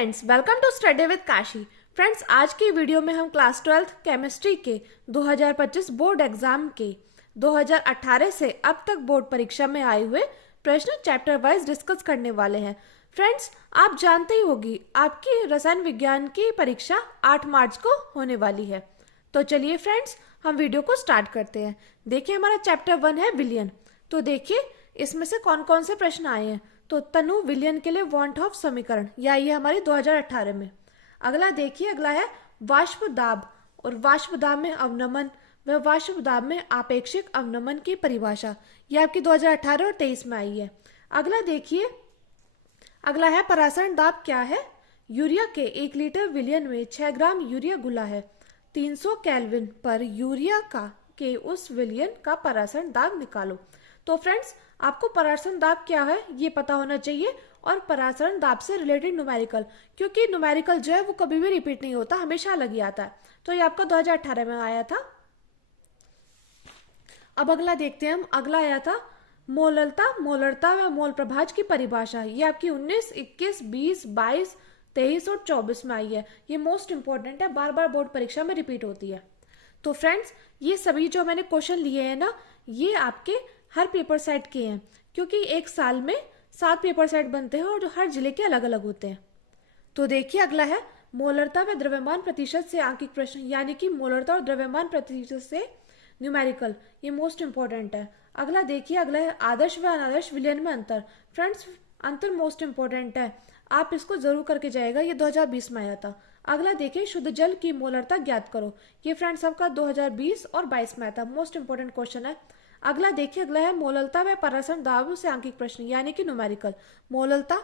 Friends, welcome to study with Kashi. Friends, आज की video में हम क्लास 12th केमिस्ट्री के 2025 बोर्ड एग्जाम के 2018 से अब तक बोर्ड परीक्षा में आए हुए प्रश्न चैप्टर वाइज डिस्कस करने वाले हैं। फ्रेंड्स, आप जानते ही होगी आपकी रसायन विज्ञान की परीक्षा 8 मार्च को होने वाली है। तो चलिए फ्रेंड्स, हम वीडियो को स्टार्ट करते हैं। देखिए, हमारा चैप्टर 1 है विलयन। तो देखिए इसमें से कौन कौन से प्रश्न आए हैं। तो तनु विलयन के लिए वांट ऑफ समीकरण, या ये हमारी 2018 में। अगला देखिए, अगला है वाष्प दाब और वाष्प दाब में अवनमन व वाष्प दाब में आपेक्षिक अवनमन की परिभाषा, ये आपकी 2018 और 23 में आई है। अगला देखिए, अगला है परासरण दाब क्या है। यूरिया के 1 लीटर विलयन में 6 ग्राम यूरिया घुला है। 300 केल्विन पर यूरिया के उस विलयन का परासरण दाब निकालो। तो फ्रेंड्स, आपको परासरण दाब क्या है ये पता होना चाहिए, और परासरण दाब से रिलेटेड न्यूमेरिकल, क्योंकि न्यूमेरिकल जो है वो कभी भी रिपीट नहीं होता, हमेशा अलग ही आता है। तो ये आपका 2018 में आया था। अब अगला देखते हैं हम। अगला आया था मोलरता व मोल प्रभाज की परिभाषा, ये आपकी 19, 21, 20, 22, 23 और 24 में आई है। ये मोस्ट इंपॉर्टेंट है, बार बार बोर्ड परीक्षा में रिपीट होती है। तो फ्रेंड्स, ये सभी जो मैंने क्वेश्चन लिए हैं ना, ये आपके हर पेपर सेट के हैं, क्योंकि एक साल में 7 पेपर सेट बनते हैं और जो हर जिले के अलग अलग होते हैं। तो देखिए, अगला है मोलरता व द्रव्यमान प्रतिशत से आंकिक प्रश्न, यानी कि मोलरता और द्रव्यमान प्रतिशत से न्यूमेरिकल, ये मोस्ट इंपॉर्टेंट है। अगला देखिए, अगला है आदर्श व अनादर्श विलयन में अंतर। फ्रेंड्स, अंतर मोस्ट इंपॉर्टेंट है, आप इसको जरूर करके जाएगा, ये 2020 में आया था। अगला देखिए, शुद्ध जल की मोलरता ज्ञात करो, ये फ्रेंड्स आपका 2020 और 22 में आया था। मोस्ट इंपॉर्टेंट क्वेश्चन है। अगला देखिए, अगला है मोललता व परासरण दाब से आंकिक प्रश्न, यानी कि न्यूमेरिकल, मोललता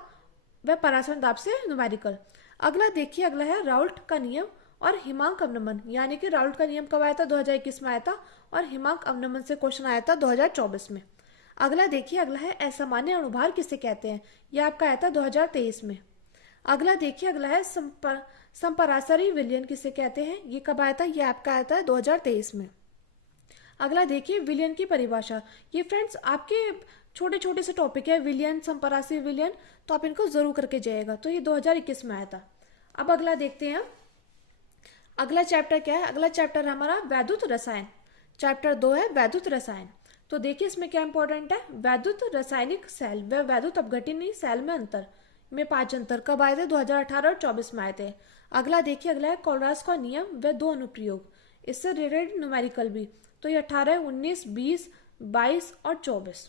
व परासरण दाब से न्यूमेरिकल। अगला देखिए, अगला है राउल्ट का नियम और हिमांक अवनमन, यानी कि राउल्ट का नियम कब आया था, 2021 में आया था, और हिमांक अवनमन से क्वेश्चन आया था 2024 में। अगला देखिए, अगला है असामान्य अणुभार किसे कहते हैं, यह आपका आया था 2023 में। अगला देखिए, अगला है संपरासरी विलयन किसे कहते हैं, ये कब आया था, ये आपका आया था 2023 में। अगला देखिए, विलयन की परिभाषा। ये फ्रेंड्स आपके छोटे छोटे से टॉपिक है, विलयन, संपरासी विलयन, तो आप इनको जरूर करके जाइएगा। तो ये 2021 में आया था। अब अगला देखते हैं, अगला चैप्टर क्या है। अगला चैप्टर हमारा वैद्युत रसायन, चैप्टर 2 है वैद्युत रसायन। तो देखिए इसमें क्या इंपॉर्टेंट है, वैद्युत रासायनिक सेल व वैद्युत अपघटनीय सेल में अंतर, में 5 अंतर कब आए थे, 2018 और 24 में आए थे। अगला देखिए, अगला है कोलरास का नियम व 2 अनुप्रयोग, इससे रिलेटेड न्यूमेरिकल भी। तो ये 18, 19, 20, 22 और 24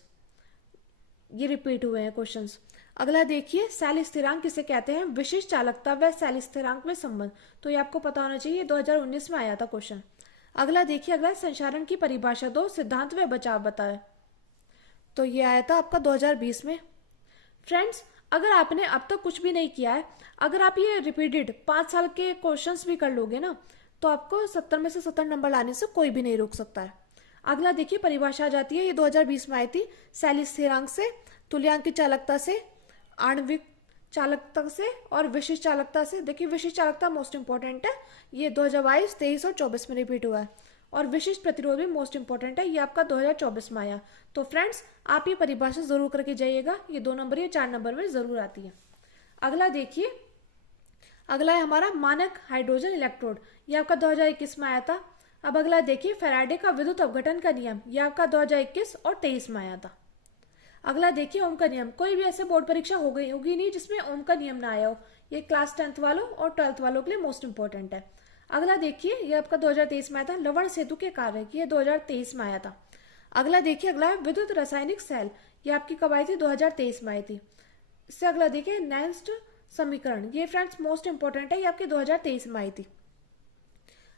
ये रिपीट हुए हैं क्वेश्चंस। अगला देखिए, सेल स्थिरांक किसे कहते हैं, विशिष्ट चालकता व सेल स्थिरांक में संबंध, तो ये आपको पता होना चाहिए, 2019 में आया था क्वेश्चन। अगला देखिए, अगला संचारण की परिभाषा दो, सिद्धांत व बचाव बताए, तो ये आया था आपका 2020 में। फ्रेंड्स, अगर आपने अब तक कुछ भी नहीं किया है, अगर आप ये रिपीटेड 5 साल के क्वेश्चंस भी कर लोगे ना, तो आपको 70 में से 70 नंबर लाने से कोई भी नहीं रोक सकता है। अगला देखिए, परिभाषा आ जाती है, ये 2020 में आई थी, सेल स्थिरांक से, तुल्यांक की चालकता से, आणविक चालकता से और विशिष्ट चालकता से। देखिए, विशिष्ट चालकता मोस्ट इंपॉर्टेंट है, ये 2022, 23 और 24 में रिपीट हुआ है। और विशिष्ट प्रतिरोध भी मोस्ट इंपॉर्टेंट है, ये आपका 2024 में आया। तो फ्रेंड्स, आप ये परिभाषा जरूर करके जाइएगा, ये 2 नंबर या 4 नंबर में जरूर आती है। अगला देखिए, अगला है हमारा मानक हाइड्रोजन इलेक्ट्रोड, ये आपका 2021 में आया था। अब अगला देखिए, फैराडे का विद्युत अपघटन का नियम, ये आपका 2021 और 23 में आया था। अगला देखिए, ओम का नियम, कोई भी ऐसे बोर्ड परीक्षा हो गई होगी नहीं जिसमें ओम का नियम ना आया हो, ये क्लास 10th वालों और 12th वालों के लिए मोस्ट इंपॉर्टेंट है। अगला देखिए, ये आपका 2023 में आया था, लवण सेतु के कार्य, ये 2023 में आया था। अगला देखिए, अगला है विद्युत रासायनिक सेल, ये आपकी कब आई थी, 2023 में आई थी। इससे अगला देखिए, नेस्ट समीकरण, ये फ्रेंड्स मोस्ट इंपॉर्टेंट है, ये आपके 2023 में आई थी।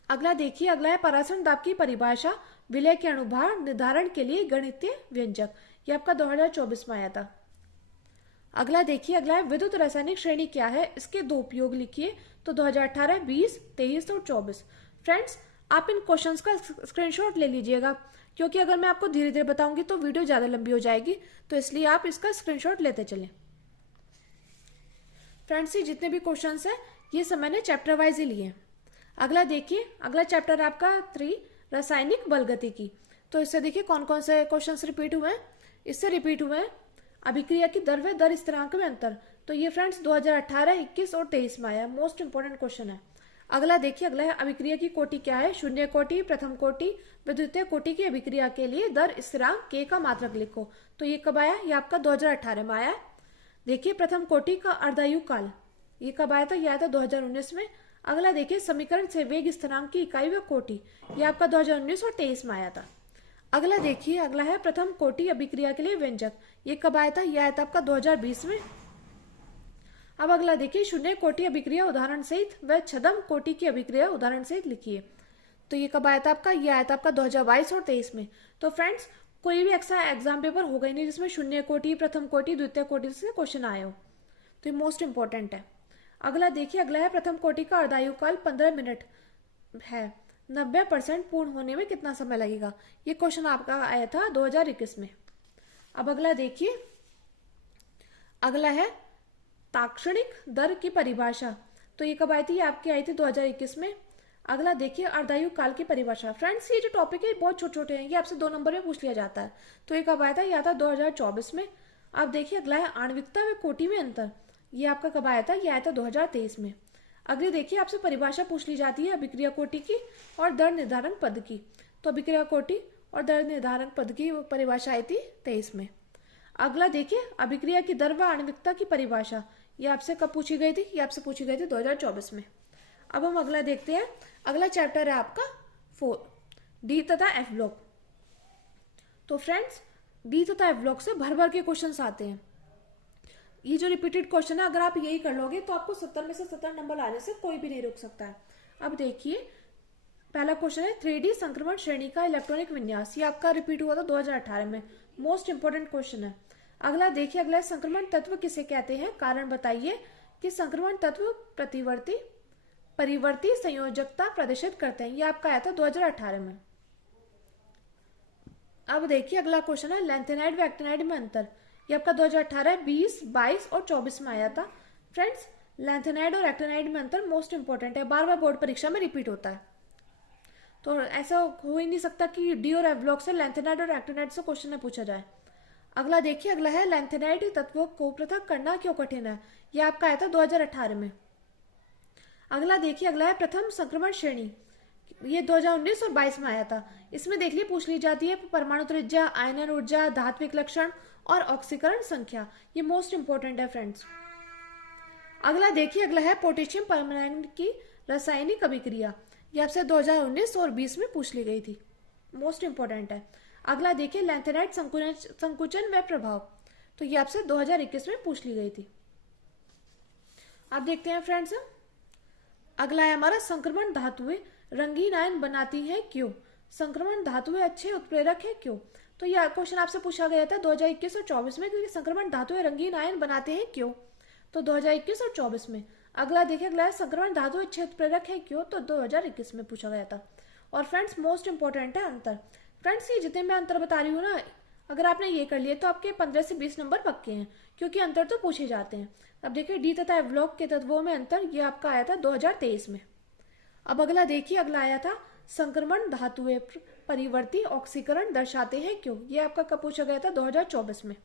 अगला देखिए, अगला है परासरण दाब की परिभाषा, विलय के अणुभार निर्धारण के लिए गणितीय व्यंजक, ये आपका 2024 में आया था। अगला देखिए, अगला है विद्युत रासायनिक श्रेणी क्या है, इसके 2 उपयोग लिखिए, तो 2018, 20, 23 और 24। फ्रेंड्स, आप इन क्वेश्चंस का स्क्रीनशॉट ले लीजिएगा, क्योंकि अगर मैं आपको धीरे धीरे बताऊंगी तो वीडियो ज्यादा लंबी हो जाएगी, तो इसलिए आप इसका स्क्रीनशॉट लेते चलें। फ्रेंड्स, ये जितने भी क्वेश्चंस हैं ये सब मैंने चैप्टर वाइज ही लिए हैं। अगला देखिए, अगला चैप्टर आपका 3 रासायनिक बलगतिकी। तो इससे देखिए कौन कौन से क्वेश्चंस रिपीट हुए हैं। इससे रिपीट हुए हैं अभिक्रिया की दर व दर स्थिरांक में अंतर, तो ये फ्रेंड्स 2018, 21 और 23 में आया, मोस्ट इंपोर्टेंट क्वेश्चन है। अगला देखिए, अगला है अभिक्रिया की कोटि क्या है। शून्य कोटि, प्रथम कोटि व द्वितीय कोटि की अभिक्रिया के लिए दर स्थिरांक k का मात्रक लिखो। तो ये कब आया, ये आपका 2018 में आया। देखिए प्रथम कोटि का अर्धायु काल, ये कब आया था, यह आया था 2019 में। अगला देखिए समीकरण से वेग स्थिरांक की इकाई व कोटि, ये आपका 2019 और 23 में आया था। अगला देखिए, अगला है प्रथम कोटि अभिक्रिया के लिए व्यंजक, ये कब आया था, यह आया था आपका 2020 में। अब अगला देखिए शून्य कोटि अभिक्रिया उदाहरण सहित व छदम कोटि की अभिक्रिया उदाहरण सहित लिखिए। तो ये कब आया था आपका, ये आया था आपका 2022 और 23 में। तो फ्रेंड्स कोई भी ऐसा एग्जाम पेपर होगा ही नहीं जिसमें शून्य कोटि, प्रथम कोटि, द्वितीय कोटि से क्वेश्चन आए हो, तो ये मोस्ट इंपॉर्टेंट है। अगला देखिए, अगला है प्रथम कोटि का अर्धायु काल 15 मिनट है, 90% पूर्ण होने में कितना समय लगेगा। ये क्वेश्चन आपका आया था 2021 में। अब अगला देखिए, अगला है ताक्षणिक दर की परिभाषा, तो ये कब आई थी, ये आपकी आई थी 2021 में। अगला देखिए अर्धायु काल की परिभाषा। फ्रेंड्स ये जो टॉपिक है बहुत छोटे छोटे हैं, ये आपसे 2 नंबर में पूछ लिया जाता है। तो ये कब आया था, यह था 2024 में। अब देखिए अगला है आणविकता व कोटि में अंतर, ये आपका कब आया था, यह आया था 2023 में। अगले देखिए आपसे परिभाषा पूछ ली जाती है अभिक्रिया कोटि की और दर निर्धारण पद की। तो अभिक्रिया कोटि और दर निर्धारण पद की परिभाषा आई थी 23 में। अगला देखिए अभिक्रिया की दर व आणविकता की परिभाषा, ये आपसे कब पूछी गई थी, ये आपसे पूछी गई थी 2024 में। अब हम अगला देखते हैं, अगला चैप्टर है आपका 4 डी तथा एफ ब्लॉक। तो फ्रेंड्स डी तथा एफ ब्लॉक से भर भर के क्वेश्चंस आते हैं। ये जो रिपीटेड क्वेश्चन है अगर आप यही कर लोगे तो आपको 70 में से 70 नंबर आने से कोई भी नहीं रोक सकता है। अब देखिए पहला क्वेश्चन है 3D संक्रमण श्रेणी का इलेक्ट्रॉनिक विन्यास, ये आपका रिपीट हुआ था 2018 में, मोस्ट इंपोर्टेंट क्वेश्चन है। अगला देखिए, अगला संक्रमण तत्व किसे कहते हैं, कारण बताइए कि संक्रमण तत्व परिवर्ती संयोजकता प्रदर्शित करते हैं, ये आपका आया था 2018 में। अब देखिए अगला क्वेश्चन है लैंथेनाइड व एक्टिनाइड में अंतर, ये आपका 2018, 20, 22 और 24 में आया था। फ्रेंड्स लैंथेनाइड और एक्टिनाइड में अंतर मोस्ट इंपोर्टेंट है, बार बार बोर्ड परीक्षा में रिपीट होता है। तो ऐसा हो ही नहीं सकता कि डी और एफ ब्लॉक से लैंथेनाइड और एक्टिनाइड से क्वेश्चन में पूछा जाए। अगला देखिए, अगला है लैंथेनाइड तत्वों को पृथक करना क्यों कठिन है, यह आपका आया था 2018 में। अगला देखिए, अगला है प्रथम संक्रमण श्रेणी, ये 2019 और 22 में आया था। इसमें देख ली पूछ ली जाती है परमाणु त्रिज्या, आयनन ऊर्जा, धात्विक लक्षण और ऑक्सीकरण संख्या, ये मोस्ट इंपोर्टेंट है फ्रेंड्स। अगला देखिए, अगला है पोटेशियम परमैंगनेट की रासायनिक अभिक्रिया, ये आपसे 2019 और 20 में पूछ ली गई थी, मोस्ट इंपोर्टेंट है। अगला देखिए लैंथेनाइड संकुचन व प्रभाव, तो ये आपसे 2021 में पूछ ली गई थी। अब देखते हैं फ्रेंड्स, अगला है हमारा संक्रमण धातुएं रंगीन आयन बनाती हैं क्यों, संक्रमण धातुएं अच्छे उत्प्रेरक है क्यों। तो यह क्वेश्चन आपसे पूछा गया था 2021 और 24 में, क्योंकि संक्रमण धातुएं रंगीन आयन बनाते हैं क्यों, तो 2021 और 24 में। अगला देखिए, अगला है संक्रमण धातुएं अच्छे उत्प्रेरक है क्यों, तो 2021 में पूछा गया था। और फ्रेंड्स मोस्ट इंपोर्टेंट है अंतर। फ्रेंड्स ये जितने मैं अंतर बता रही हूँ ना, अगर आपने ये कर लिए तो आपके 15 से 20 नंबर पक्के हैं, क्योंकि अंतर तो पूछे जाते हैं। अब देखिए डी तथा एफ ब्लॉक के तत्वों में अंतर, ये आपका आया था 2023 में। अब अगला देखिए, अगला आया था संक्रमण धातुएं परिवर्ती ऑक्सीकरण दर्शाते हैं क्यों, ये आपका कब पूछा गया था 2024 में।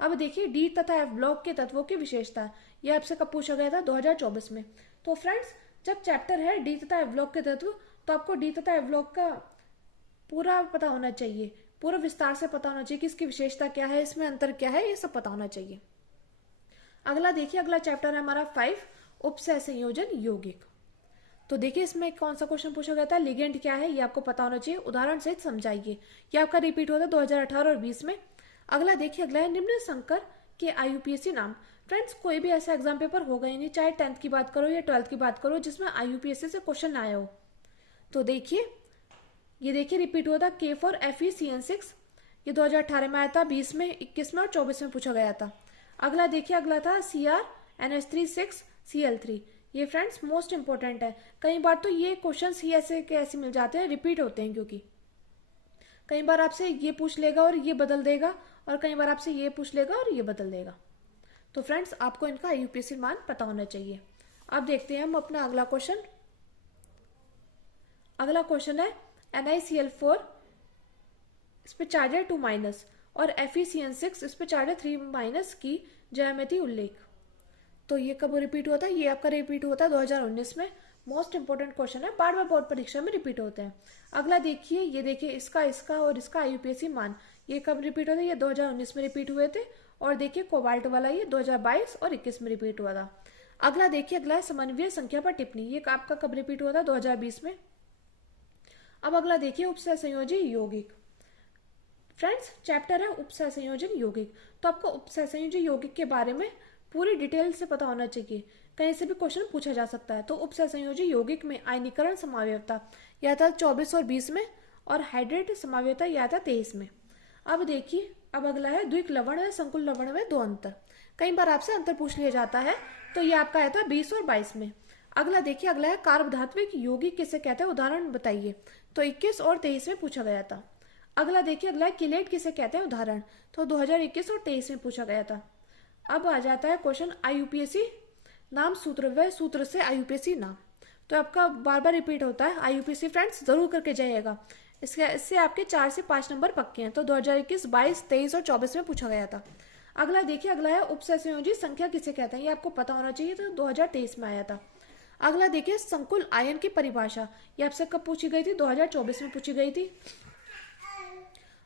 अब देखिए डी तथा एफ ब्लॉक के तत्वों की विशेषता, ये आपसे कब पूछा गया था 2024 में। तो फ्रेंड्स जब चैप्टर है डी तथा एफ ब्लॉक के तत्व, तो आपको डी तथा एफ ब्लॉक का पूरा पता होना चाहिए, पूरा विस्तार से पता होना चाहिए कि इसकी विशेषता क्या है, इसमें अंतर क्या है, ये सब पता होना चाहिए। अगला देखिए, अगला चैप्टर है हमारा 5 उपसह संयोजन यौगिक। तो देखिए इसमें कौन सा क्वेश्चन पूछा गया था, लिगेंड क्या है, ये आपको पता होना चाहिए, उदाहरण सहित समझाइए। ये आपका रिपीट होता है 2018 और 20 में। अगला देखिए, अगला है निम्न संकर के IUPAC नाम। फ्रेंड्स कोई भी ऐसा एग्जाम पेपर होगा ही नहीं, चाहे 10th की बात करो या 12th की बात करो, जिसमें IUPAC से क्वेश्चन आया हो। तो देखिए ये देखिए रिपीट हुआ था K for FeCN6, ये 2018 में आया था, 20 में, 21 में और 24 में पूछा गया था। अगला देखिए, अगला था CrNH3 6Cl3, ये फ्रेंड्स मोस्ट इंपोर्टेंट है। कई बार तो ये क्वेश्चंस ही ऐसे मिल जाते हैं, रिपीट होते हैं, क्योंकि कई बार आपसे ये पूछ लेगा और ये बदल देगा, और कई बार आपसे ये पूछ लेगा और ये बदल देगा। तो फ्रेंड्स आपको इनका IUPAC मान पता होना चाहिए। अब देखते हैं हम अपना अगला क्वेश्चन। अगला क्वेश्चन है NiCl4, इस पे चार्ज है 2- और FeCN6, इस पे चार्ज है 3- की ज्यामिति उल्लेख। तो ये कब रिपीट हुआ था? ये आपका रिपीट हुआ था 2019 में। मोस्ट इंपोर्टेंट क्वेश्चन है, बार बार बोर्ड परीक्षा में रिपीट होते हैं। अगला देखिए, ये देखिए इसका इसका और इसका आईयूपीएसी मान, ये कब रिपीट होता है? ये 2019 में रिपीट हुए थे। और देखिए कोबाल्ट वाला ये 2022 और 21 में रिपीट हुआ था। अगला देखिए, अगला है समन्वय संख्या पर टिप्पणी, ये आपका कब रिपीट हुआ था? 2020 में। अब अगला देखिए उपसय संयोजी यौगिक। फ्रेंड्स चैप्टर है उपसय संयोजन यौगिक। तो आपको उपसय संयोजी यौगिक के बारे में पूरी डिटेल से पता होना चाहिए, कहीं से भी क्वेश्चन पूछा जा सकता है। तो उपसय संयोजी यौगिक में आयनीकरण समावयवता यह था 24 और 20 में, और हाइड्रेट समावयवता यह था 23 में। अब देखिए, अब अगला है द्विक लवण व संकुल लवण में दो अंतर। कई बार आपसे अंतर पूछ लिया जाता है, तो ये आपका आया था 20 और 22 में। अगला देखिए, अगला है कार्बधात्विक यौगिक किसे कहते हैं, उदाहरण बताइए। तो 21 और 23 में पूछा गया था। अगला देखिए, अगला है किलेट किसे कहते हैं, उदाहरण। तो 2021 और 23 में पूछा गया था। अब आ जाता है क्वेश्चन आईयूपीएसी नाम सूत्र व सूत्र से आईयूपीएसी नाम। तो आपका बार बार रिपीट होता है आईयूपीएसी, फ्रेंड्स जरूर करके जाइएगा। इससे आपके 4 से 5 नंबर पक्के हैं। तो 2021, 22, 23 और 24 में पूछा गया था। अगला देखिए, अगला है उपसय संयोजी संख्या किसे कहते हैं, ये आपको पता होना चाहिए। तो 2023 में आया था। अगला देखिए संकुल आयन की परिभाषा, ये आपसे कब पूछी गई थी? 2024 में पूछी गई थी।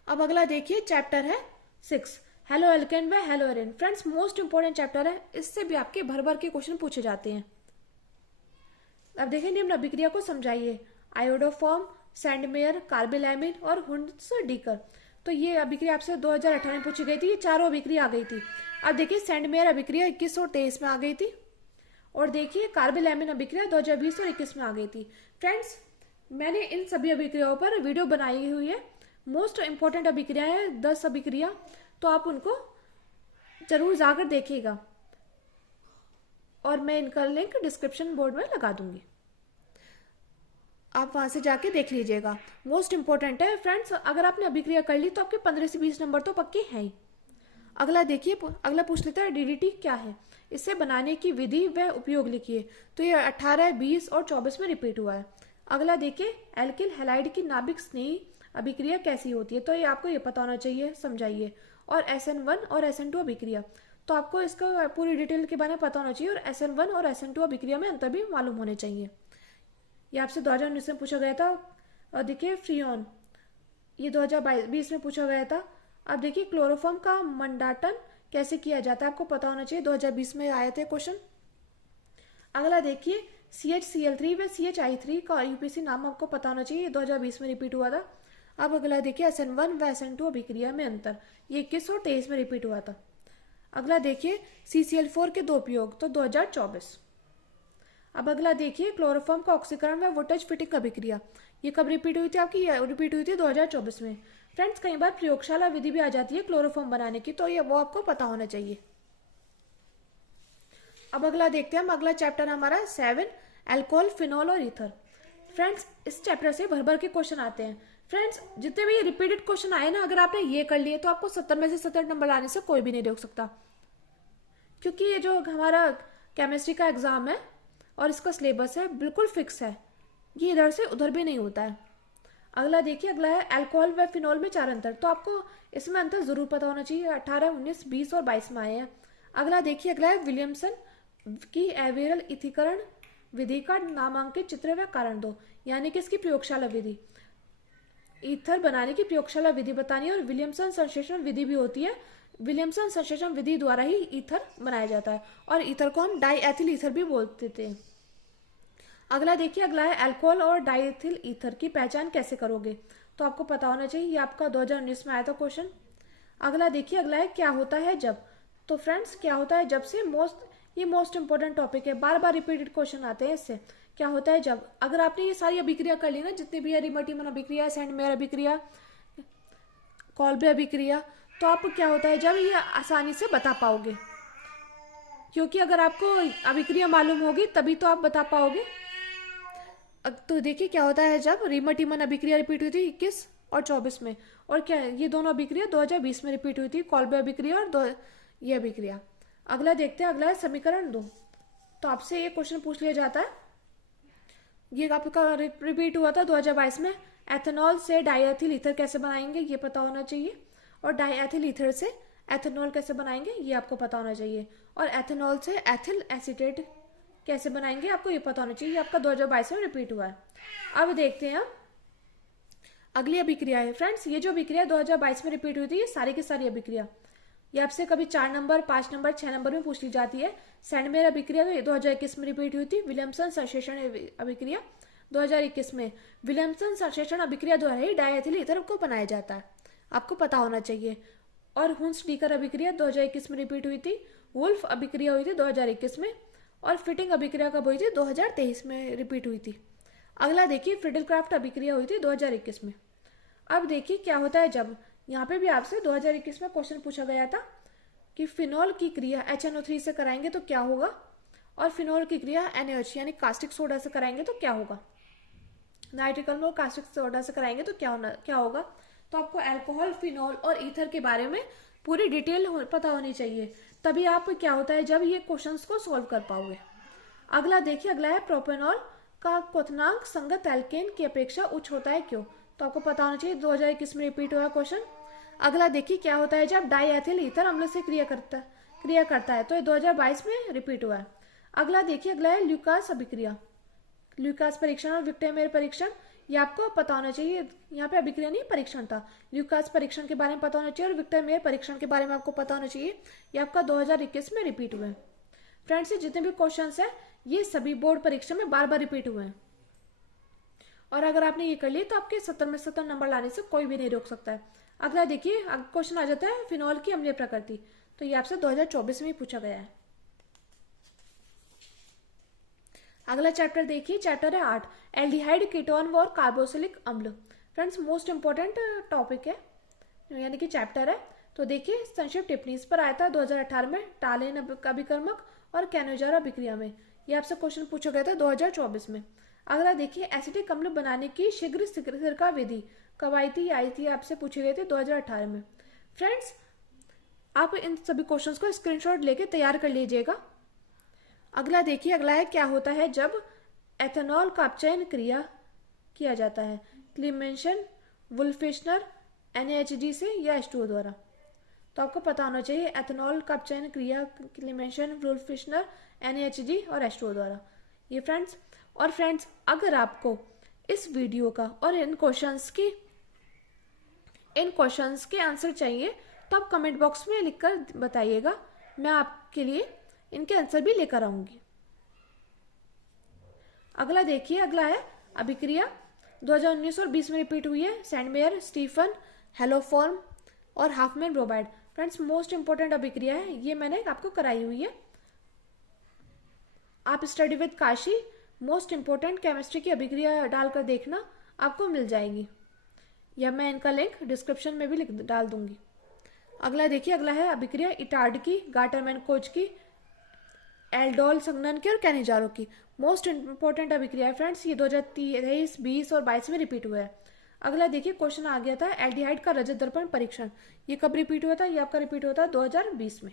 अब अगला देखिए चैप्टर है 6 हेलो एल्केन व hello एरेन। Friends most important chapter है, इससे भी आपके भर भर के क्वेश्चन पूछे जाते हैं। अब देखिए निम्न अभिक्रिया को समझाइए। आयोडोफॉर्म, सैंडमेयर, कार्बेलैमिन और हुंड्स-डीकर। तो ये अभिक्रिया आपसे 2018 में पूछी गई थी। ये चारों अभिक्रिया आ गई थी। अब देखिए सैंडमेयर अभिक्रिया 21 और 23 में आ गई थी। और देखिए कार्बेलैमिन अभिक्रिया 2020 और 21 में आ गई थी। फ्रेंड्स मैंने इन सभी अभिक्रियाओं पर वीडियो बनाई हुई है। मोस्ट इंपॉर्टेंट अभिक्रिया है 10 अभिक्रिया, तो आप उनको जरूर जाकर देखिएगा, और मैं इनका लिंक डिस्क्रिप्शन बोर्ड में लगा दूंगी, आप वहां से जाके देख लीजिएगा। मोस्ट इंपॉर्टेंट है फ्रेंड्स, अगर आपने अभिक्रिया कर ली तो आपके 15 से 20 नंबर तो पक्के हैं ही। अगला देखिए, अगला पूछ लेता है डीडीटी क्या है, इसे बनाने की विधि व उपयोग लिखिए। तो ये 18, 20 और 24 में रिपीट हुआ है। अगला देखिए एल्किल हैलाइड की नाभिक स्नेही अभिक्रिया कैसी होती है, तो ये आपको ये पता होना चाहिए, समझाइए। और SN1 और SN2 अभिक्रिया, तो आपको इसका पूरी डिटेल के बारे में पता होना चाहिए, और SN1 और SN2 अभिक्रिया में अंतर भी मालूम होने चाहिए। ये आपसे 2019 में पूछा गया था। और देखिए फ्रीऑन, ये 2020 में पूछा गया था। अब देखिए क्लोरोफॉर्म का मंडाटन कैसे किया जाता है, आपको पता होना चाहिए, 2020 में आए थे क्वेश्चन। अगला देखिए CHCl3 व CHI3 का यूपीसी नाम आपको पता होना चाहिए, 2020 में रिपीट हुआ था। अब अगला देखिए SN1 व SN2 अभिक्रिया में अंतर, ये 21 और 23 में रिपीट हुआ था। अगला देखिए CCl4 के दो उपयोग, तो 2024। अब अगला देखिए क्लोरोफॉर्म का ऑक्सीकरण व वोल्टेज फिटिंग अभिक्रिया, ये कब रिपीट हुई थी आपकी? रिपीट हुई थी 2024 में। फ्रेंड्स कई बार प्रयोगशाला विधि भी आ जाती है क्लोरोफॉर्म बनाने की, तो ये वो आपको पता होना चाहिए। अब अगला देखते हैं हम, अगला चैप्टर हमारा 7 अल्कोहल, फिनॉल और ईथर। फ्रेंड्स इस चैप्टर से भर भर के क्वेश्चन आते हैं। फ्रेंड्स जितने भी रिपीटेड क्वेश्चन आए ना, अगर आपने ये कर लिए तो आपको 70 में से 70 नंबर लाने से कोई भी नहीं रोक सकता, क्योंकि ये जो हमारा केमिस्ट्री का एग्जाम है और इसका सिलेबस है बिल्कुल फिक्स है, ये इधर से उधर भी नहीं होता है। अगला देखिए, अगला है अल्कोहल व फिनॉल में 4 अंतर, तो आपको इसमें अंतर जरूर पता होना चाहिए। 18, 19, 20 और 22 में आए हैं। अगला देखिए, अगला है विलियमसन की एविरल इथीकरण विधि का नामांकित चित्र व कारण दो, यानी कि इसकी प्रयोगशाला विधि, ईथर बनाने की प्रयोगशाला विधि बतानी है। और विलियमसन संश्लेषण विधि भी होती है, विलियमसन संश्लेषण विधि द्वारा ही ईथर बनाया जाता है, और ईथर को हम डाईएथिल ईथर भी बोलते थे। अगला देखिए, अगला है अल्कोहल और डाईएथिल ईथर की पहचान कैसे करोगे, तो आपको पता होना चाहिए, ये आपका 2019 में आया था क्वेश्चन। अगला देखिए, अगला है क्या होता है जब। तो फ्रेंड्स क्या होता है जब से ये मोस्ट इंपोर्टेंट टॉपिक है, बार बार रिपीटेड क्वेश्चन आते हैं इससे। क्या होता है जब, अगर आपने ये सारी अभिक्रिया कर ली ना, जितनी भी है रिमर्टिमन अभिक्रिया, सैंडमेयर अभिक्रिया, कॉल्बे अभिक्रिया, तो आपको क्या होता है जब, ये आसानी से बता पाओगे, क्योंकि अगर आपको अभिक्रिया मालूम होगी तभी तो आप बता पाओगे। तो देखिए क्या होता है जब रिमर्टिमन अभिक्रिया रिपीट हुई थी 21 और 24 में, और क्या ये दोनों अभिक्रिया 2020 में रिपीट हुई थी, कॉल्बे अभिक्रिया और ये अभिक्रिया। अगला देखते हैं, अगला है समीकरण 2। तो आपसे ये क्वेश्चन पूछ लिया जाता है, ये आपका रिपीट हुआ था 2022 में। एथेनॉल से डाईएथिल ईथर कैसे बनाएंगे, ये पता होना चाहिए, और डाईएथिल ईथर से एथेनॉल कैसे बनाएंगे ये आपको पता होना चाहिए, और एथेनॉल से एथिल एसीटेट कैसे बनाएंगे आपको ये पता होना चाहिए। ये आपका 2022 में रिपीट हुआ है। अब देखते हैं अगली अभिक्रिया है। फ्रेंड्स, ये जो अभिक्रिया 2022 में रिपीट हुई थी, ये सारी की सारी अभिक्रिया ये आपसे कभी 4 नंबर, 5 नंबर, 6 नंबर में पूछ ली जाती है। सैंडमेयर अभिक्रिया तो 2021 में रिपीट हुई थी। विलियमसन संश्लेषण अभिक्रिया 2021 में। विलियमसन संश्लेषण अभिक्रिया द्वारा ही डायएथिल ईथर को बनाया जाता है, आपको पता होना चाहिए। और हुंस डीकर अभिक्रिया 2021 में रिपीट हुई थी। वुल्फ अभिक्रिया हुई थी 2021 में, और फिटिंग अभिक्रिया कब हुई थी? 2023 में रिपीट हुई थी। अगला देखिए फ्रिडलक्राफ्ट अभिक्रिया हुई थी 2021 में। अब देखिए क्या होता है जब, यहाँ पे भी आपसे 2021 में क्वेश्चन पूछा गया था कि फिनॉल की क्रिया HNO3 से कराएंगे तो क्या होगा, और फिनॉल की क्रिया NaOH यानी कास्टिक सोडा से कराएंगे तो क्या होगा, नाइट्रिक अम्ल और कास्टिक सोडा से कराएंगे तो क्या होगा। तो आपको अल्कोहल, फिनॉल और ईथर के बारे में पूरी डिटेल पता होनी चाहिए, तभी आप क्या होता है जब ये क्वेश्चंस को सॉल्व कर पाओगे। अगला देखिए, अगला है प्रोपेनॉल का क्वथनांक संगत एल्केन की अपेक्षा उच्च होता है क्यों, तो आपको पता होना चाहिए। 2021 में रिपीट हुआ क्वेश्चन। अगला देखिए क्या होता है जब डाईएथिल ईथर अम्ल से क्रिया करता है, तो ये 2022 में रिपीट हुआ है। अगला देखिए, अगला है ल्यूकास अभिक्रिया, ल्यूकास परीक्षण और विक्टेमेयर परीक्षण, ये आपको पता होना चाहिए। यहाँ पे अभिक्रिया नहीं, परीक्षण था। ल्यूकास परीक्षण के बारे में पता होना चाहिए और विक्टेमेयर परीक्षण के बारे में आपको पता होना चाहिए। ये आपका 2021 में रिपीट हुए हैं। फ्रेंड्स, ये जितने भी क्वेश्चन है ये सभी बोर्ड परीक्षा में बार बार रिपीट हुए हैं, और अगर आपने ये कर लिया तो आपके 70 में 70 नंबर लाने से कोई भी नहीं रोक सकता है। अगला देखिए, क्वेश्चन आ जाता है फिनॉल की अम्लीय प्रकृति, तो ये आपसे 2024 में ही पूछा गया है। अगला चैप्टर देखिए, चैप्टर है 8, एल्डिहाइड, कीटोन और कार्बोक्सिलिक अम्ल। फ्रेंड्स, मोस्ट इंपॉर्टेंट टॉपिक है यानी कि चैप्टर है। तो देखिए संक्षिप्त टिप्पणी इस पर आया था 2018 में टालेन अभिकर्मक और कैनोजार अभिक्रिया में। ये आपसे क्वेश्चन पूछा गया था 2024 में। अगला देखिए, एसिटिक अम्ल बनाने की शीघ्र सिरका विधि कब आई थी आपसे पूछे गए थे 2018 में। फ्रेंड्स, आप इन सभी क्वेश्चंस को स्क्रीनशॉट लेके तैयार कर लीजिएगा। अगला देखिए, अगला है क्या होता है जब एथेनॉल का अपचयन क्रिया किया जाता है, क्लीमेंशन, वुल्फिशनर, NaHG से या H2O द्वारा। तो आपको पता होना चाहिए एथेनॉल का अपचयन क्रिया क्लीमेंशन, वुल्फिशनर, NaHG और H2O द्वारा। ये फ्रेंड्स, अगर आपको इस वीडियो का और इन क्वेश्चंस के आंसर चाहिए तो आप कमेंट बॉक्स में लिखकर बताइएगा, मैं आपके लिए इनके आंसर भी लेकर आऊंगी। अगला देखिए, अगला है अभिक्रिया 2019 और 20 में रिपीट हुई है, सैंडमेयर, स्टीफन, हेलोफॉर्म और Hopman bromide. Friends, most important अभिक्रिया है, ये मैंने आपको कराई हुई है। आप study with Kashi most important chemistry की अभिक्रिया डालकर देखना, आपको मिल जाएगी, या मैं इनका लिंक डिस्क्रिप्शन में भी डाल दूंगी। अगला देखिए, अगला है अभिक्रिया इटार्ड की, गाटरमैन कोच की, एल्डोल संगनन की और कैनिजारो की। मोस्ट इंपोर्टेंट अभिक्रिया है फ्रेंड्स, ये 2023, 20 और 22 में रिपीट हुआ है। अगला देखिए, क्वेश्चन आ गया था एल्डिहाइड का रजत दर्पण परीक्षण, ये कब रिपीट हुआ था? ये आपका रिपीट हुआ था 2020 में।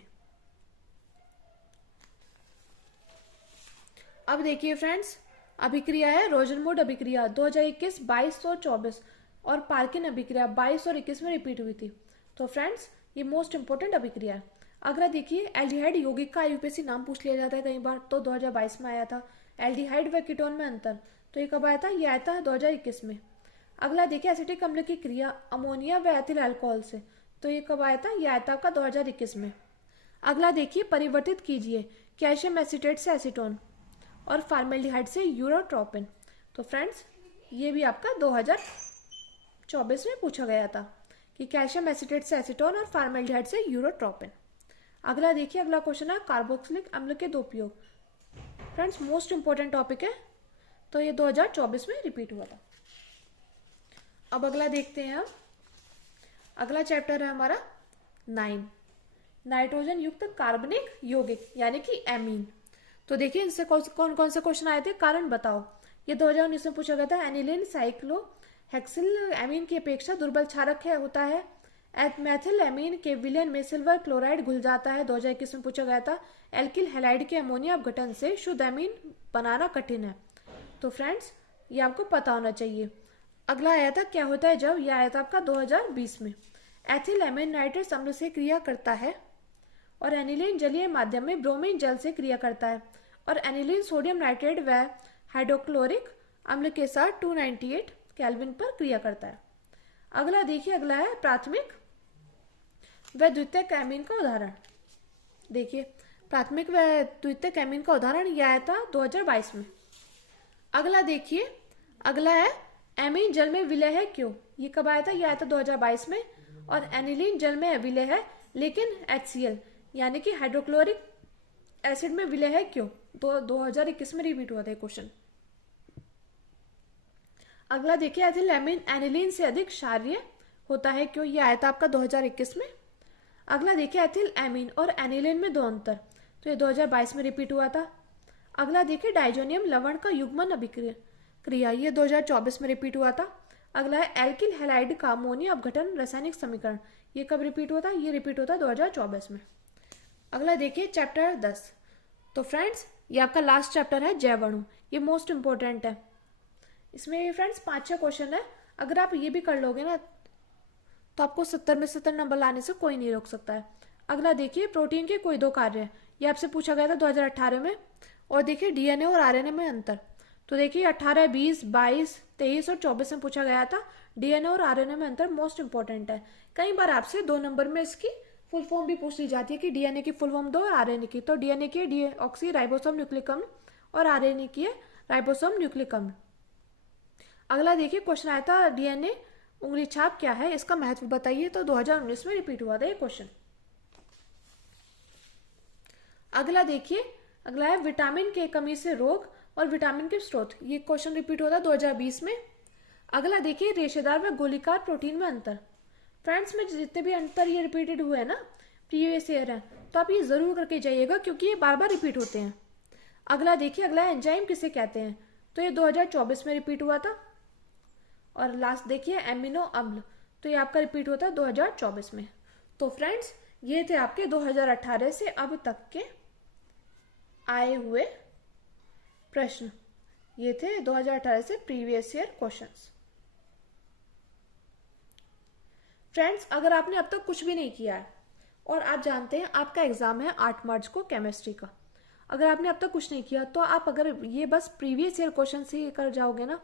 अब देखिए फ्रेंड्स, अभिक्रिया है रोजनवुड अभिक्रिया 2021, 22 और 24, और पार्किन अभिक्रिया 22 और 21 में रिपीट हुई थी। तो फ्रेंड्स, ये मोस्ट इंपोर्टेंट अभिक्रिया है। अगला देखिए, एल्डिहाइड यौगिक का यूपीएससी नाम पूछ लिया जाता है कई बार, तो 2022 में आया था। एल्डिहाइड व कीटोन में अंतर, तो ये कब आया था? ये आया था 2021 में। अगला देखिए, एसिटिक अम्ल की क्रिया अमोनिया व एथिल अल्कोहल से, तो ये कब आया था? ये आया था आपका 2021 में। अगला देखिए, परिवर्तित कीजिए कैल्शियम एसीटेट से एसीटोन और फार्मेल्डिहाइड से यूरोट्रोपिन। तो फ्रेंड्स, ये भी आपका 2024 में पूछा गया था कि कैल्शियम एसीटेट से एसीटोन और फार्मेल्डिहाइड से यूरोट्रोपिन। अगला देखिए, अगला क्वेश्चन है कार्बोक्सिलिक अम्ल के दो उपयोग। फ्रेंड्स, मोस्ट इंपोर्टेंट टॉपिक है, तो ये 2024 में रिपीट हुआ था। अब अगला देखते हैं हम, अगला चैप्टर है हमारा 9, नाइट्रोजन युक्त कार्बनिक यौगिक यानी कि एमीन। तो देखिए इनसे कौन कौन से क्वेश्चन आए थे, कारण बताओ। ये 2019 में पूछा गया था। एनिलीन साइक्लोहेक्सिल एमीन की अपेक्षा दुर्बल क्षारक होता है। मेथिल एमीन के विलयन में सिल्वर क्लोराइड घुल जाता है, 2021 में पूछा गया था। एल्किल हैलाइड के अमोनिया अपघटन से शुद्ध एमीन बनाना कठिन है। तो फ्रेंड्स, ये आपको पता होना चाहिए। अगला आया था क्या होता है जब, यह आया था आपका 2020 में। एथिल एमीन नाइट्रस अम्ल से क्रिया करता है और एनिलीन जलीय माध्यम में ब्रोमीन जल से क्रिया करता है और एनिलीन सोडियम नाइट्रेट व हाइड्रोक्लोरिक अम्ल के साथ 298 केल्विन पर क्रिया करता है। अगला देखिए, अगला है प्राथमिक व द्वितीयक एमीन का उदाहरण। देखिए, प्राथमिक व द्वितीयक एमीन का उदाहरण यह आया था 2022 में। अगला देखिए, अगला है एमीन जल में विलय है क्यों। ये कब आया था? यह आया था 2022 में। और एनिलीन जल में विलय है लेकिन HCl यानी कि हाइड्रोक्लोरिक एसिड में विलय है क्यों? 2021 में रिपीट हुआ था क्वेश्चन। अगला देखिए, एथिल एमीन एनिलीन से अधिक क्षारीय होता है क्यों? यह आया था आपका 2021 में। अगला देखिए, एथिल एमीन और एनिलीन में दो अंतर, तो ये 2022 में रिपीट हुआ था। अगला देखिए, डाइजोनियम लवण का युग्मन अभिक्रिया, ये 2024 में रिपीट हुआ था। अगला है एल्किल हैलाइड का अमोनिया अपघटन रासायनिक समीकरण, ये कब रिपीट हुआ था? ये रिपीट होता 2024 में। अगला देखिए चैप्टर 10। तो फ्रेंड्स, ये आपका लास्ट चैप्टर है जैव अणु, ये मोस्ट इंपॉर्टेंट है। इसमें फ्रेंड्स 5-6 क्वेश्चन है। अगर आप ये भी कर लोगे ना तो आपको 70 में 70 नंबर लाने से कोई नहीं रोक सकता है। अगला देखिए, प्रोटीन के कोई दो कार्य, ये आपसे पूछा गया था 2018 में। और देखिए DNA और RNA में अंतर, तो देखिए 18, 20, 22, 23 और 24 में पूछा गया था। DNA और RNA में अंतर मोस्ट इंपॉर्टेंट है। कई बार आपसे 2 नंबर में इसकी फुल फॉर्म भी पूछ ली जाती है कि DNA की फुल फॉर्म दो और RNA की। तो DNA की है डीऑक्सी राइबोसोम न्यूक्लिक अम्ल और RNA की है राइबोसोम न्यूक्लिक अम्ल। अगला देखिए, क्वेश्चन आया था DNA उंगली छाप क्या है, इसका महत्व बताइए। तो 2019 में रिपीट हुआ था ये क्वेश्चन। अगला देखिए, अगला है विटामिन के कमी से रोग और विटामिन के स्रोत, ये क्वेश्चन रिपीट होता 2020 में। अगला देखिए, रेशेदार व गोलीकार प्रोटीन में अंतर। फ्रेंड्स, में जितने भी अंतर ये रिपीटेड हुए हैं ना, प्रीवियस ईयर है, तो आप ये जरूर करके जाइएगा क्योंकि ये बार बार रिपीट होते हैं। अगला देखिए, अगला एंजाइम किसे कहते हैं, तो ये 2024 में रिपीट हुआ था। और लास्ट देखिए एमिनो अम्ल, तो ये आपका रिपीट होता है 2024 में। तो फ्रेंड्स, ये थे आपके 2018 से अब तक के आए हुए प्रश्न, ये थे 2018 से प्रीवियस ईयर क्वेश्चंस। फ्रेंड्स, अगर आपने अब तक कुछ भी नहीं किया है और आप जानते हैं आपका एग्जाम है 8 मार्च को केमिस्ट्री का, अगर आपने अब तक कुछ नहीं किया तो आप अगर ये बस प्रीवियस ईयर क्वेश्चन ही कर जाओगे ना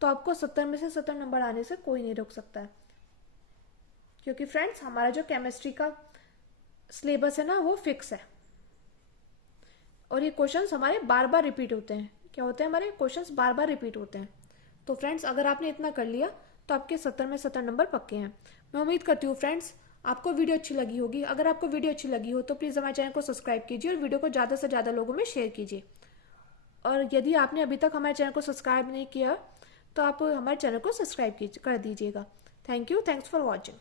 तो आपको 70 में से 70 नंबर आने से कोई नहीं रोक सकता है। क्योंकि फ्रेंड्स, हमारा जो केमिस्ट्री का सिलेबस है ना वो फिक्स है और ये क्वेश्चंस हमारे बार बार रिपीट होते हैं। क्या होते हैं? हमारे क्वेश्चंस बार बार रिपीट होते हैं। तो फ्रेंड्स, अगर आपने इतना कर लिया तो आपके 70 में 70 नंबर पक्के हैं। मैं उम्मीद करती हूँ फ्रेंड्स आपको वीडियो अच्छी लगी होगी। अगर आपको वीडियो अच्छी लगी हो तो प्लीज़ हमारे चैनल को सब्सक्राइब कीजिए और वीडियो को ज़्यादा से ज़्यादा लोगों में शेयर कीजिए। और यदि आपने अभी तक हमारे चैनल को सब्सक्राइब नहीं किया तो आप हमारे चैनल को सब्सक्राइब कर दीजिएगा। Thank you, thanks for watching.